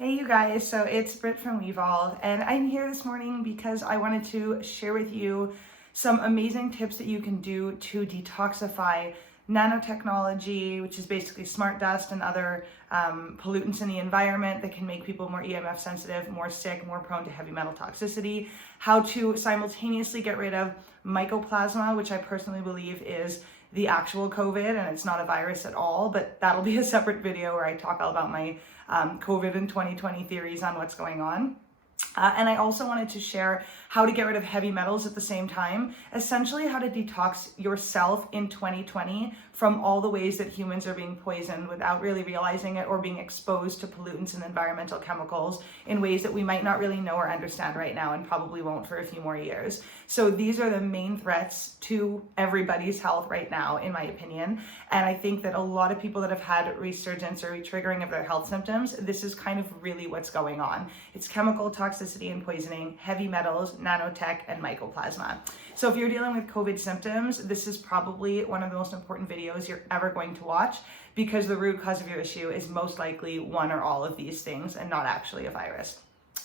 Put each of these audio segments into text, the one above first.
Hey you guys, so it's Britt from Wevolve, and I'm here this morning because I wanted to share with you some amazing tips that you can do to detoxify nanotechnology, which is basically smart dust and other pollutants in the environment that can make people more EMF sensitive, more sick, more prone to heavy metal toxicity, how to simultaneously get rid of Mycoplasma, which I personally believe is the actual COVID, and it's not a virus at all, but that'll be a separate video where I talk all about my COVID and 2020 theories on what's going on. And I also wanted to share how to get rid of heavy metals at the same time, essentially how to detox yourself in 2020 from all the ways that humans are being poisoned without really realizing it, or being exposed to pollutants and environmental chemicals in ways that we might not really know or understand right now, and probably won't for a few more years. So these are the main threats to everybody's health right now, in my opinion. And I think that a lot of people that have had resurgence or retriggering of their health symptoms, this is kind of really what's going on. It's chemical toxicity and poisoning, heavy metals, nanotech, and mycoplasma. So if you're dealing with COVID symptoms, this is probably one of the most important videos you're ever going to watch, because the root cause of your issue is most likely one or all of these things and not actually a virus.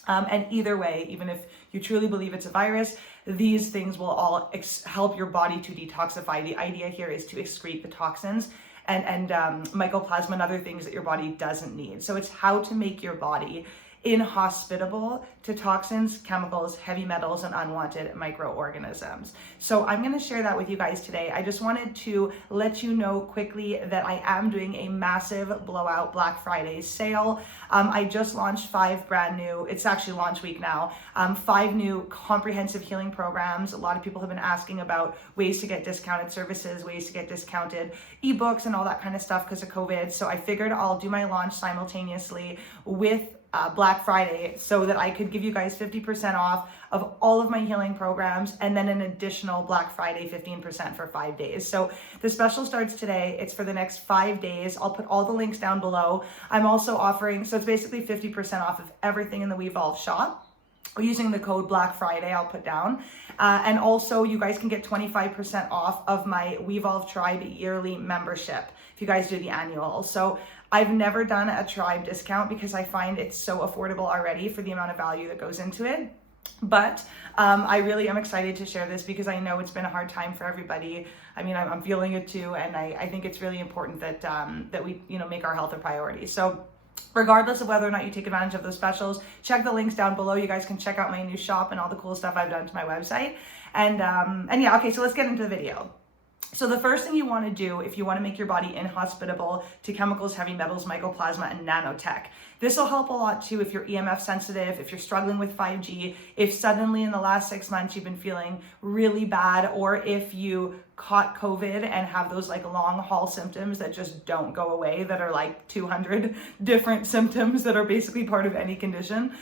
And either way, even if you truly believe it's a virus, these things will all help your body to detoxify. The idea here is to excrete the toxins and mycoplasma and other things that your body doesn't need. So it's how to make your body inhospitable to toxins, chemicals, heavy metals, and unwanted microorganisms. So I'm going to share that with you guys today. I just wanted to let you know quickly that I am doing a massive blowout Black Friday sale. I just launched 5 brand new, it's actually launch week now, 5 new comprehensive healing programs. A lot of people have been asking about ways to get discounted services, ways to get discounted ebooks and all that kind of stuff because of COVID. So I figured I'll do my launch simultaneously with Black Friday, so that I could give you guys 50% off of all of my healing programs, and then an additional Black Friday 15% for 5 days. So the special starts today. It's for the next 5 days. I'll put all the links down below. I'm also offering, so it's basically 50% off of everything in the Wevolve shop, using the code Black Friday I'll put down. And also you guys can get 25% off of my Wevolve Tribe yearly membership if you guys do the annual. So I've never done a tribe discount because I find it's so affordable already for the amount of value that goes into it. But I really am excited to share this because I know it's been a hard time for everybody. I mean, I'm feeling it too, and I think it's really important that that we make our health a priority. So regardless of whether or not you take advantage of those specials, check the links down below. You guys can check out my new shop and all the cool stuff I've done to my website. And yeah, okay, so let's get into the video. So the first thing you want to do if you want to make your body inhospitable to chemicals, heavy metals, mycoplasma, and nanotech. This will help a lot too if you're EMF sensitive, if you're struggling with 5G, if suddenly in the last 6 months you've been feeling really bad, or if you caught COVID and have those like long haul symptoms that just don't go away, that are like 200 different symptoms that are basically part of any condition.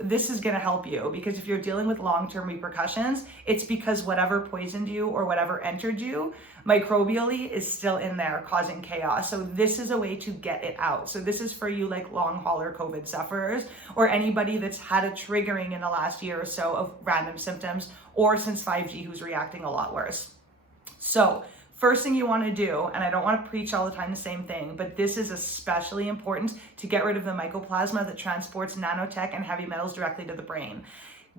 This is going to help you, because if you're dealing with long-term repercussions, it's because whatever poisoned you or whatever entered you microbially is still in there causing chaos. So this is a way to get it out. So this is for you like long hauler COVID sufferers, or anybody that's had a triggering in the last year or so of random symptoms, or since 5G who's reacting a lot worse. So first thing you want to do, and I don't want to preach all the time the same thing, but this is especially important to get rid of the mycoplasma that transports nanotech and heavy metals directly to the brain.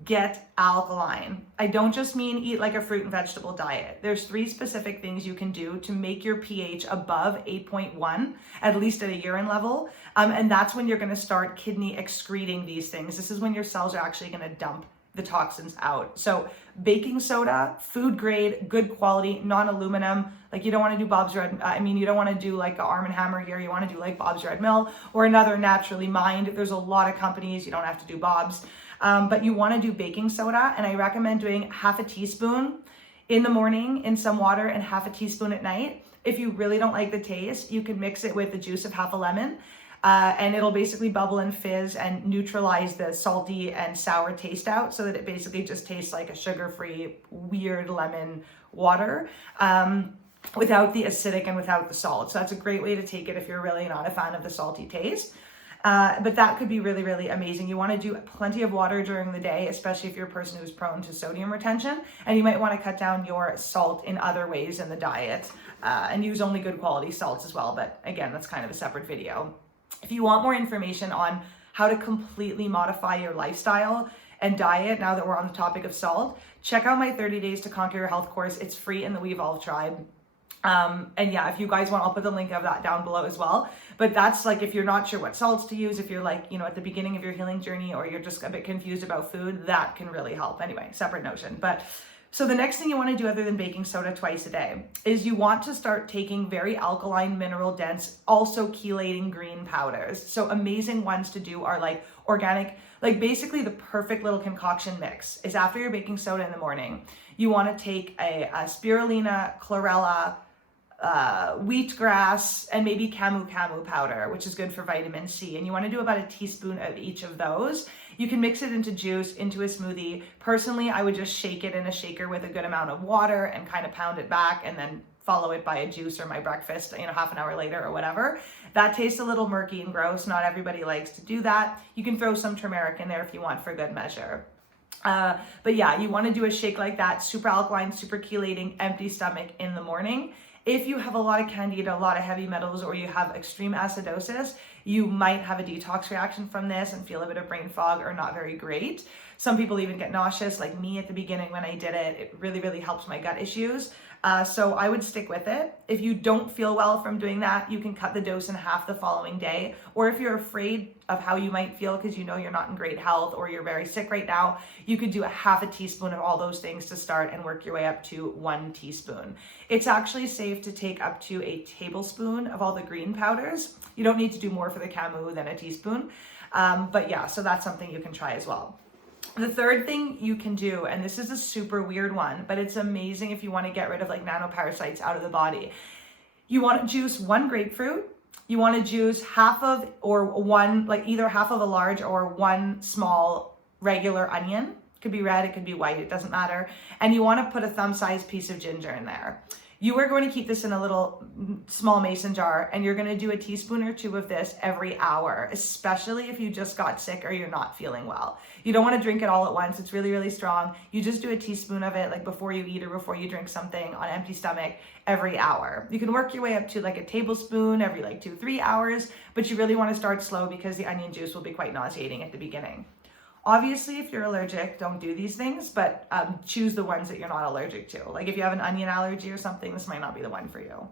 Get alkaline. I don't just mean eat like a fruit and vegetable diet. There's 3 specific things you can do to make your pH above 8.1, at least at a urine level. And that's when you're going to start kidney excreting these things. This is when your cells are actually going to dump the toxins out. So baking soda, food grade, good quality, non-aluminum. Like you don't want to do Bob's Red, you don't want to do like a Arm & Hammer here. You want to do like Bob's Red Mill or another naturally mined. There's a lot of companies. You don't have to do Bob's. But you want to do baking soda, and I recommend doing half a teaspoon in the morning in some water and half a teaspoon at night. If you really don't like the taste, you can mix it with the juice of half a lemon. And it'll basically bubble and fizz and neutralize the salty and sour taste out, so that it basically just tastes like a sugar-free, weird lemon water without the acidic and without the salt. So that's a great way to take it if you're really not a fan of the salty taste. But that could be really, really amazing. You want to do plenty of water during the day, especially if you're a person who's prone to sodium retention. And you might want to cut down your salt in other ways in the diet and use only good quality salts as well. But again, that's kind of a separate video. If you want more information on how to completely modify your lifestyle and diet, now that we're on the topic of salt, check out my 30 Days to Conquer Your Health course. It's free in the Wevolve tribe. And yeah, if you guys want, I'll put the link of that down below as well. But that's like, if you're not sure what salts to use, if you're like, you know, at the beginning of your healing journey, or you're just a bit confused about food, that can really help. Anyway, separate notion. But so the next thing you want to do, other than baking soda twice a day, is you want to start taking very alkaline, mineral dense, also chelating green powders. So amazing ones to do are like organic, like basically the perfect little concoction mix is after your baking soda in the morning. You want to take a spirulina, chlorella, wheatgrass, and maybe Camu Camu powder, which is good for vitamin C. And you want to do about a teaspoon of each of those. You can mix it into juice, into a smoothie. Personally, I would just shake it in a shaker with a good amount of water and kind of pound it back, and then follow it by a juice or my breakfast, you know, half an hour later or whatever. That tastes a little murky and gross. Not everybody likes to do that. You can throw some turmeric in there if you want for good measure. But yeah, you want to do a shake like that, super alkaline, super chelating, empty stomach in the morning. If you have a lot of candida, a lot of heavy metals, or you have extreme acidosis, you might have a detox reaction from this and feel a bit of brain fog or not very great. Some people even get nauseous, like me at the beginning when I did it. It really, really helps my gut issues. So I would stick with it. If you don't feel well from doing that, you can cut the dose in half the following day. Or if you're afraid of how you might feel because you know you're not in great health or you're very sick right now, you could do a half a teaspoon of all those things to start and work your way up to 1 teaspoon. It's actually safe to take up to a tablespoon of all the green powders. You don't need to do more for the Camu than a teaspoon. But yeah, so that's something you can try as well. The third thing you can do, and this is a super weird one, but it's amazing if you want to get rid of like nanoparasites out of the body. You want to juice 1 grapefruit. You want to juice half of, or one, like either half of a large or 1 small regular onion. It could be red, it could be white, it doesn't matter. And you want to put a thumb-sized piece of ginger in there. You are going to keep this in a little small mason jar, and you're going to do a teaspoon or 2 of this every hour, especially if you just got sick or you're not feeling well. You don't want to drink it all at once. It's really, really strong. You just do a teaspoon of it like before you eat or before you drink something on empty stomach every hour. You can work your way up to like a tablespoon every like 2-3 hours, but you really want to start slow because the onion juice will be quite nauseating at the beginning. Obviously, if you're allergic, don't do these things, but choose the ones that you're not allergic to. Like if you have an onion allergy or something, this might not be the one for you.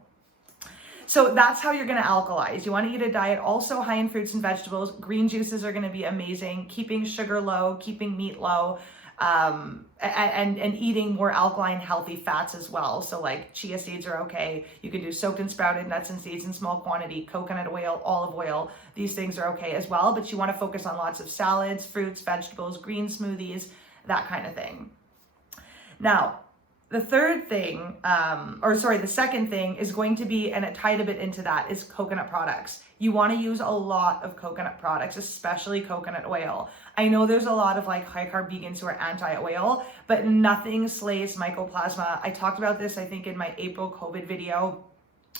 So that's how you're going to alkalize. You want to eat a diet also high in fruits and vegetables. Green juices are going to be amazing. Keeping sugar low, keeping meat low, and eating more alkaline, healthy fats as well. So like chia seeds are okay. You can do soaked and sprouted nuts and seeds in small quantity, coconut oil, olive oil. These things are okay as well, but you want to focus on lots of salads, fruits, vegetables, green smoothies, that kind of thing. Now, the second thing is going to be, and it tied a bit into that, is coconut products. You want to use a lot of coconut products, especially coconut oil. I know there's a lot of like high carb vegans who are anti-oil, but nothing slays Mycoplasma. I talked about this, I think, in my April COVID video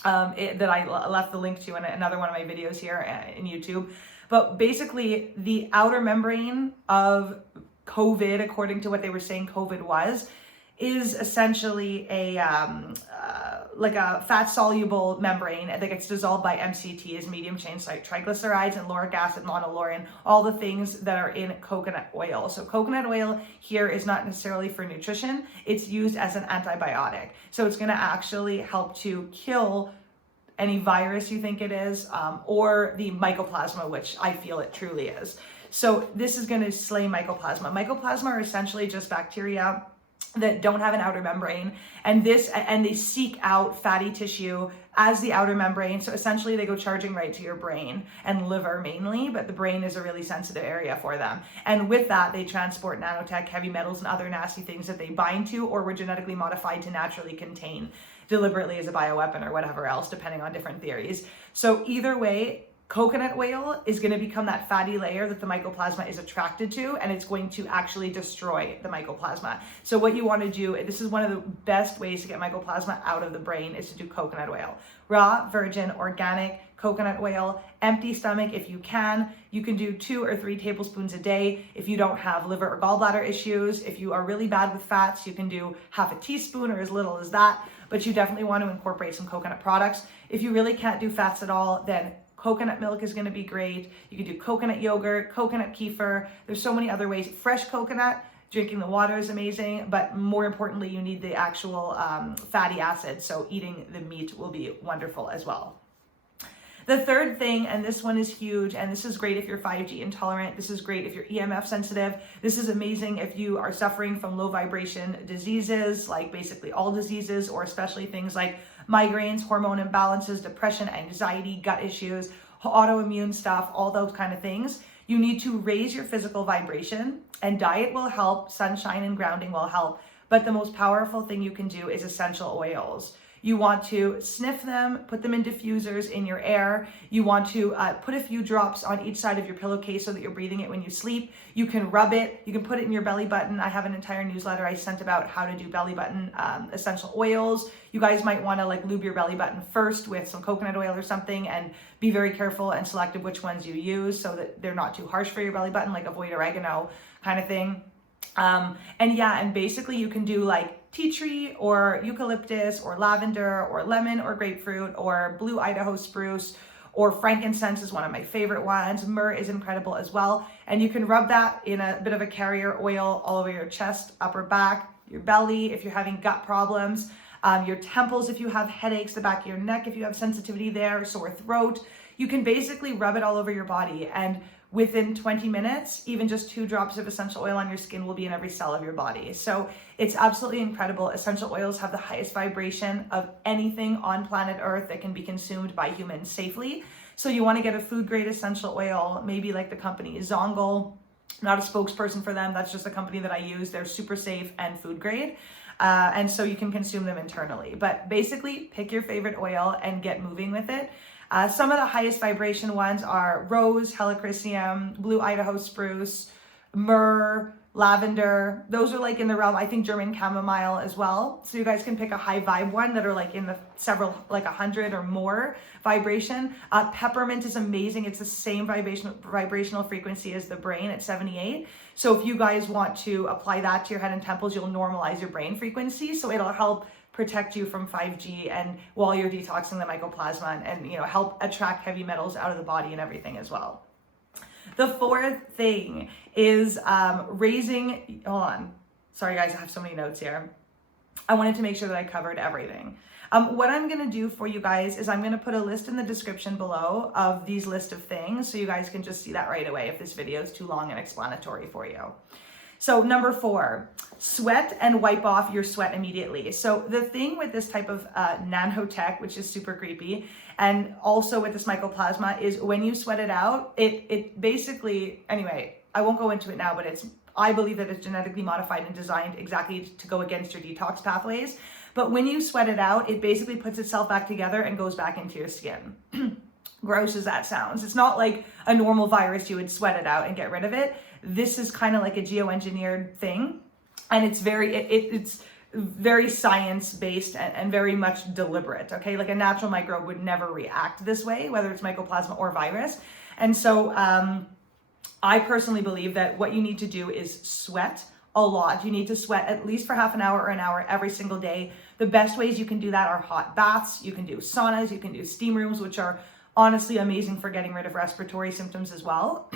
that I left the link to in another one of my videos here in YouTube. But basically, the outer membrane of COVID, according to what they were saying COVID was, is essentially a like a fat-soluble membrane that gets dissolved by MCTs, medium-chain triglycerides, and lauric acid, monolaurin, all the things that are in coconut oil. So coconut oil here is not necessarily for nutrition. It's used as an antibiotic. So it's going to actually help to kill any virus you think it is, or the Mycoplasma, which I feel it truly is. So this is going to slay Mycoplasma. Mycoplasma are essentially just bacteria that don't have an outer membrane, and they seek out fatty tissue as the outer membrane. So essentially they go charging right to your brain and liver mainly, but the brain is a really sensitive area for them. And with that, they transport nanotech, heavy metals, and other nasty things that they bind to or were genetically modified to naturally contain deliberately as a bioweapon or whatever else, depending on different theories. So either way, coconut oil is going to become that fatty layer that the Mycoplasma is attracted to, and it's going to actually destroy the Mycoplasma. So what you want to do, this is one of the best ways to get Mycoplasma out of the brain, is to do coconut oil. Raw, virgin, organic coconut oil, empty stomach if you can. You can do 2 or 3 tablespoons a day if you don't have liver or gallbladder issues. If you are really bad with fats, you can do half a teaspoon or as little as that, but you definitely want to incorporate some coconut products. If you really can't do fats at all, then Coconut milk is gonna be great. You can do coconut yogurt, coconut kefir. There's so many other ways. Fresh coconut, drinking the water is amazing, but more importantly, you need the actual fatty acids. So eating the meat will be wonderful as well. The third thing, and this one is huge, and this is great if you're 5G intolerant. This is great if you're EMF sensitive. This is amazing if you are suffering from low vibration diseases, like basically all diseases, or especially things like migraines, hormone imbalances, depression, anxiety, gut issues, autoimmune stuff, all those kind of things. You need to raise your physical vibration, and diet will help, sunshine and grounding will help. But the most powerful thing you can do is essential oils. You want to sniff them, put them in diffusers in your air. You want to put a few drops on each side of your pillowcase so that you're breathing it when you sleep. You can rub it. You can put it in your belly button. I have an entire newsletter I sent about how to do belly button essential oils. You guys might want to like lube your belly button first with some coconut oil or something, and be very careful and selective which ones you use so that they're not too harsh for your belly button, like avoid oregano kind of thing. And basically you can do like tea tree or eucalyptus or lavender or lemon or grapefruit or blue Idaho spruce, or frankincense is one of my favorite ones. Myrrh is incredible as well. And you can rub that in a bit of a carrier oil all over your chest, upper back, your belly if you're having gut problems, your temples if you have headaches, the back of your neck if you have sensitivity there, sore throat. You can basically rub it all over your body, and within 20 minutes, even just 2 drops of essential oil on your skin will be in every cell of your body. So it's absolutely incredible. Essential oils have the highest vibration of anything on planet Earth that can be consumed by humans safely. So you want to get a food grade essential oil, maybe like the company Zongle. I'm not a spokesperson for them. That's just a company that I use. They're super safe and food grade. And so you can consume them internally. But basically, pick your favorite oil and get moving with it. Some of the highest vibration ones are rose, helichrysum, blue Idaho spruce, myrrh, lavender. Those are like in the realm, I think German chamomile as well. So you guys can pick a high vibe one that are like in the several, like 100 or more vibration. Peppermint is amazing. It's the same vibrational frequency as the brain at 78. So if you guys want to apply that to your head and temples, you'll normalize your brain frequency. So it'll help protect you from 5G and while you're detoxing the mycoplasma, and help attract heavy metals out of the body and everything as well. The fourth thing is raising, hold on. Sorry guys, I have so many notes here. I wanted to make sure that I covered everything. What I'm gonna do for you guys is I'm gonna put a list in the description below of these list of things so you guys can just see that right away if this video is too long and explanatory for you. So number 4, sweat and wipe off your sweat immediately. So the thing with this type of nanotech, which is super creepy, and also with this mycoplasma, is when you sweat it out, it basically, anyway, I won't go into it now, but I believe that it's genetically modified and designed exactly to go against your detox pathways. But when you sweat it out, it basically puts itself back together and goes back into your skin. Gross as that sounds. It's not like a normal virus, you would sweat it out and get rid of it. This is kind of like a geoengineered thing, and it's very science-based and very much deliberate, okay? Like a natural microbe would never react this way, whether it's mycoplasma or virus. And so I personally believe that what you need to do is sweat a lot. You need to sweat at least for half an hour or an hour every single day. The best ways you can do that are hot baths. You can do saunas, you can do steam rooms, which are honestly amazing for getting rid of respiratory symptoms as well.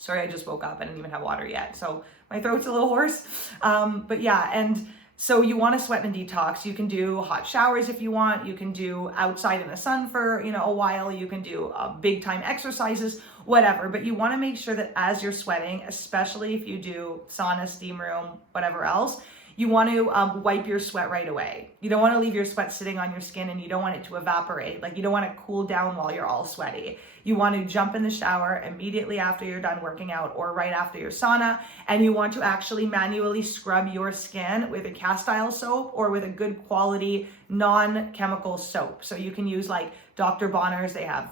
Sorry, I just woke up. I didn't even have water yet, so my throat's a little hoarse. But yeah, and so you want to sweat and detox. You can do hot showers if you want. You can do outside in the sun for a while. You can do big time exercises, whatever. But you want to make sure that as you're sweating, especially if you do sauna, steam room, whatever else, you want to wipe your sweat right away. You don't want to leave your sweat sitting on your skin, and you don't want it to evaporate. Like, you don't want to cool down while you're all sweaty. You want to jump in the shower immediately after you're done working out or right after your sauna, and you want to actually manually scrub your skin with a cast iron soap or with a good quality non-chemical soap. So you can use like Dr. Bonner's, they have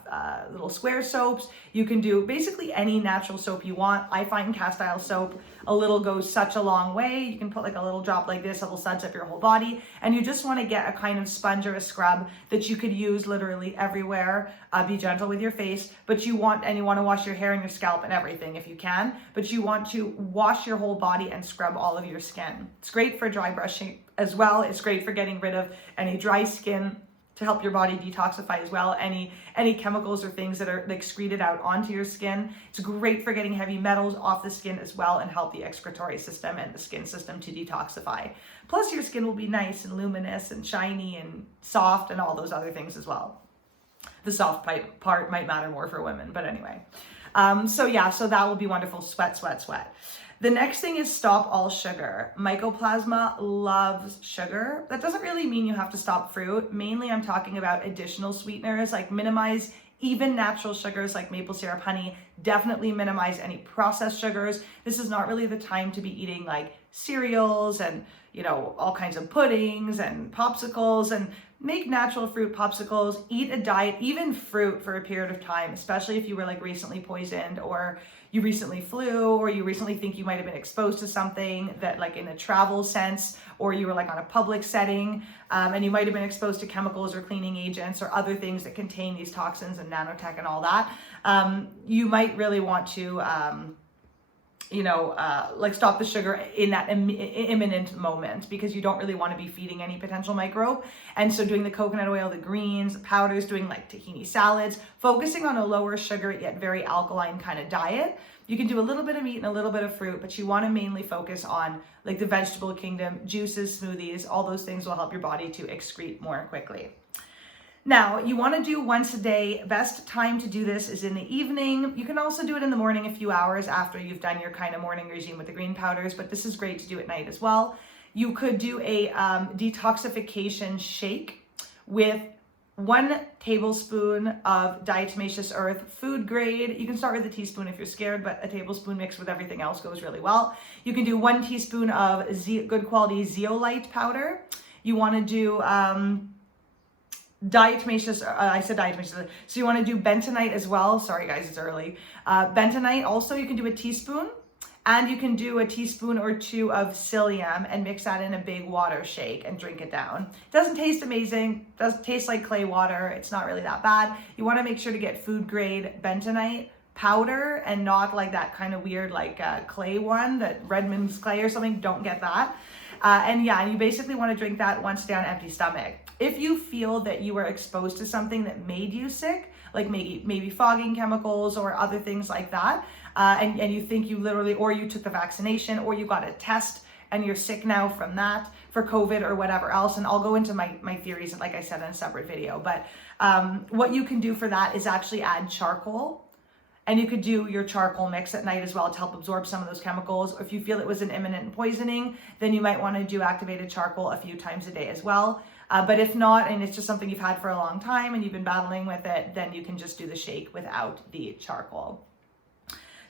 little square soaps. You can do basically any natural soap you want. I find cast iron soap, a little goes such a long way. You can put like a little drop like this, it will suds up your whole body. And you just want to get a kind of sponge or a scrub that you could use literally everywhere. Be gentle with your face, but you want to wash your hair and your scalp and everything if you can, but you want to wash your whole body and scrub all of your skin. It's great for dry brushing as well. It's great for getting rid of any dry skin to help your body detoxify as well. Any chemicals or things that are like excreted out onto your skin. It's great for getting heavy metals off the skin as well and help the excretory system and the skin system to detoxify. Plus your skin will be nice and luminous and shiny and soft and all those other things as well. The soft part might matter more for women, but anyway. So that will be wonderful. Sweat, sweat, sweat. The next thing is stop all sugar. Mycoplasma loves sugar. That doesn't really mean you have to stop fruit. Mainly I'm talking about additional sweeteners, like minimize even natural sugars like maple syrup, honey. Definitely minimize any processed sugars. This is not really the time to be eating like cereals and, you know, all kinds of puddings and popsicles, and make natural fruit popsicles, eat a diet, even fruit for a period of time, especially if you were like recently poisoned, or you recently flew, or you recently think you might have been exposed to something that like in a travel sense, or you were like on a public setting, and you might have been exposed to chemicals or cleaning agents or other things that contain these toxins and nanotech and all that. You might really want to, like stop the sugar in that imminent moment, because you don't really want to be feeding any potential microbe. And so doing the coconut oil, the greens, powders, doing like tahini salads, focusing on a lower sugar yet very alkaline kind of diet. You can do a little bit of meat and a little bit of fruit, but you want to mainly focus on like the vegetable kingdom, juices, smoothies, all those things will help your body to excrete more quickly. Now, you want to do once a day. Best time to do this is in the evening. You can also do it in the morning a few hours after you've done your kind of morning regime with the green powders, but this is great to do at night as well. You could do a detoxification shake with 1 tablespoon of diatomaceous earth, food grade. You can start with a teaspoon if you're scared, but a tablespoon mixed with everything else goes really well. You can do 1 teaspoon of good quality zeolite powder. You want to do diatomaceous, I said diatomaceous, so you want to do bentonite as well. Sorry guys, it's early. Bentonite also, you can do a teaspoon, and you can do a teaspoon or 2 of psyllium and mix that in a big water shake and drink it down. It doesn't taste amazing, it doesn't taste like clay water, it's not really that bad. You want to make sure to get food grade bentonite powder and not like that kind of weird like clay one, that Redmond's clay or something. Don't get that. And you basically want to drink that once a day on empty stomach. If you feel that you were exposed to something that made you sick, like maybe fogging chemicals or other things like that, and you think you literally, or you took the vaccination, or you got a test and you're sick now from that for COVID or whatever else, and I'll go into my theories, like I said, in a separate video, but what you can do for that is actually add charcoal. And you could do your charcoal mix at night as well to help absorb some of those chemicals. If you feel it was an imminent poisoning, then you might want to do activated charcoal a few times a day as well. But if not, and it's just something you've had for a long time and you've been battling with it, then you can just do the shake without the charcoal.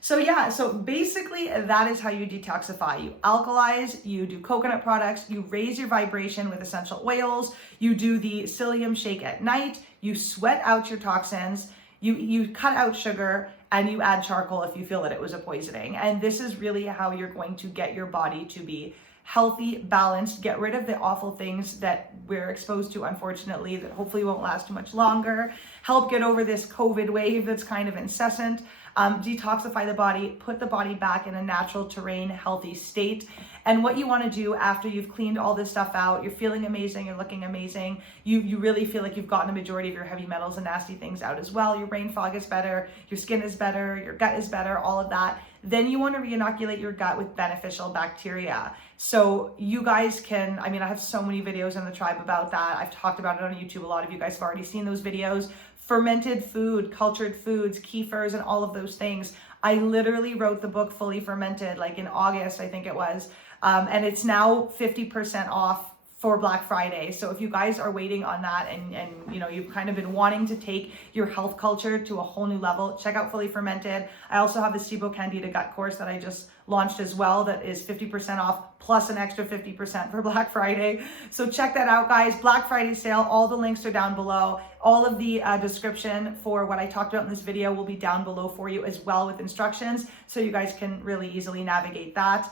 So basically that is how you detoxify. You alkalize, you do coconut products, you raise your vibration with essential oils, you do the psyllium shake at night, you sweat out your toxins, you cut out sugar, and you add charcoal if you feel that it was a poisoning. And this is really how you're going to get your body to be healthy, balanced, get rid of the awful things that we're exposed to, unfortunately, that hopefully won't last too much longer, help get over this COVID wave that's kind of incessant, detoxify the body, put the body back in a natural terrain, healthy state. And what you want to do after you've cleaned all this stuff out, you're feeling amazing, you're looking amazing, you really feel like you've gotten a majority of your heavy metals and nasty things out as well, your brain fog is better, your skin is better, your gut is better, all of that. Then you want to re-inoculate your gut with beneficial bacteria. So you guys can, I have so many videos on the tribe about that. I've talked about it on YouTube. A lot of you guys have already seen those videos. Fermented food, cultured foods, kefirs, and all of those things. I literally wrote the book Fully Fermented like in August, I think it was. And it's now 50% off for Black Friday. So if you guys are waiting on that and you've kind of been wanting to take your health culture to a whole new level, check out Fully Fermented. I also have a SIBO Candida gut course that I just launched as well that is 50% off plus an extra 50% for Black Friday. So check that out, guys. Black Friday sale, all the links are down below. All of the description for what I talked about in this video will be down below for you as well with instructions, so you guys can really easily navigate that.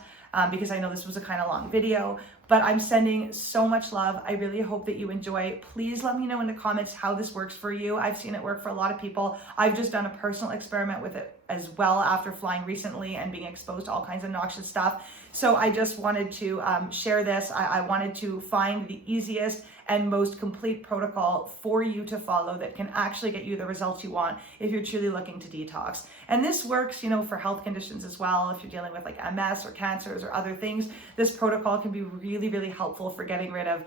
Because I know this was a kind of long video. But I'm sending so much love. I really hope that you enjoy. Please let me know in the comments how this works for you. I've seen it work for a lot of people. I've just done a personal experiment with it as well after flying recently and being exposed to all kinds of noxious stuff. So I just wanted to share this. I wanted to find the easiest and most complete protocol for you to follow that can actually get you the results you want if you're truly looking to detox. And this works, you know, for health conditions as well. If you're dealing with like MS or cancers or other things, this protocol can be really, really helpful for getting rid of,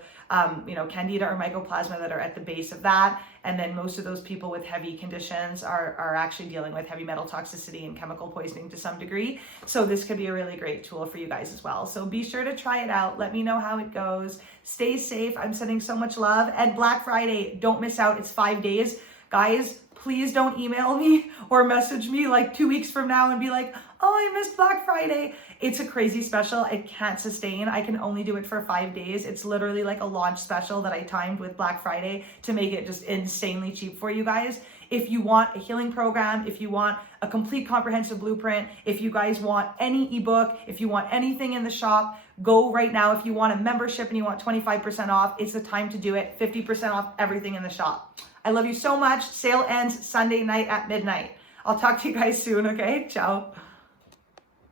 you know, Candida or Mycoplasma that are at the base of that. And then most of those people with heavy conditions are actually dealing with heavy metal toxicity and chemical poisoning to some degree. So this could be a really great tool for you guys as well. So be sure to try it out. Let me know how it goes. Stay safe. I'm sending so much love. And Black Friday, don't miss out. It's 5 days. Guys, please don't email me or message me like 2 weeks from now and be like, oh, I missed Black Friday. It's a crazy special. I can't sustain. I can only do it for 5 days. It's literally like a launch special that I timed with Black Friday to make it just insanely cheap for you guys. If you want a healing program, if you want a complete comprehensive blueprint, if you guys want any ebook, if you want anything in the shop, go right now. If you want a membership and you want 25% off, it's the time to do it. 50% off everything in the shop. I love you so much. Sale ends Sunday night at midnight. I'll talk to you guys soon, okay? Ciao.